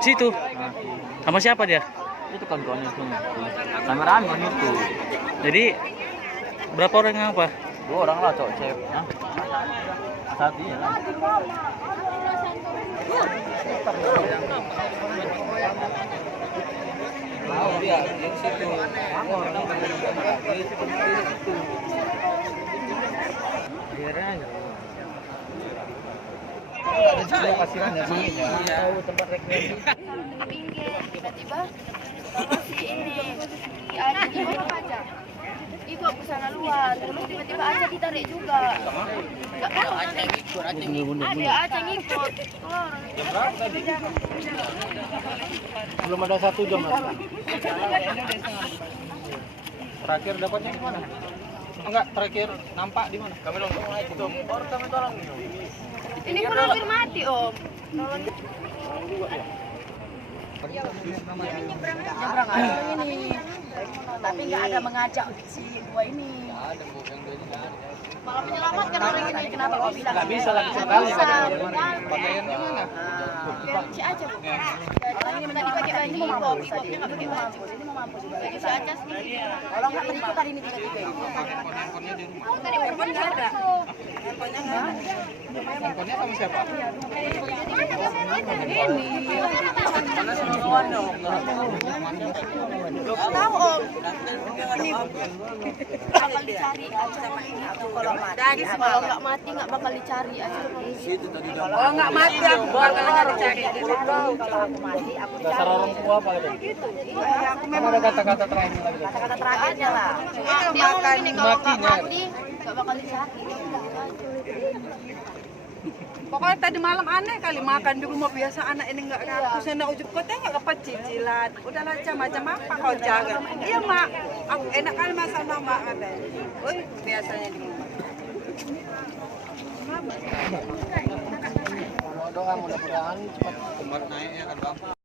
Situ. Sama siapa dia? Itu kan kawannya semua. Rame-rame itu. Jadi berapa orang yang apa? 2 orang lah cowok cewek. Hah? Satu ya. Oh dia yang situ. Biarnya ada juga pasirannya sih. Tahu tempat rekreasi. Pinggir tiba-tiba si ini si Aja gimana aja itu aku sana luar terus tiba-tiba Aja ditarik juga nggak tahu ada Aja ngikut Belum ada 1 jam lagi. Terakhir dapatnya di mana? Enggak, terakhir nampak di mana? Kami nonton itu. Orang kami tolong. ini pun hampir mati om nyebrang ini tapi nggak ada mengajak si dua ini malah menyelamatkan orang ini kenapa kau bilang Nggak bisa lagi sekali. pakaian di mana si Aja orang ini tadi pakai baju ibok iboknya nggak pakai baju ini mau mampus juga baju si Aja sendiri kalau nggak berikut tadi ini tiga-tiga ini tadi handphone nggak ada Handphonenya sama siapa? tahu om ini bakal dicari sama ini kalau mati kalau nggak mati nggak bakal dicari aja kalau nggak mati aku bakal dicari kalau aku mati aku Dasar dicari orang tua apa itu? aku Memang ada kata-kata terakhir lagi. kata-kata terakhirnya lah dia ngomong ini kalau nggak mati nggak bakal dicari Pokoknya tadi malam aneh kali makan di rumah biasa anak ini nggak ngaku. Saya ujuk kota nggak dapat cicilan. Udahlah macam apa kau jaga? Iya mak, aku enak kali masak mama katanya. Oh biasanya di rumah. Doa mudah-mudahan cepat kembali naik ya kan Bang.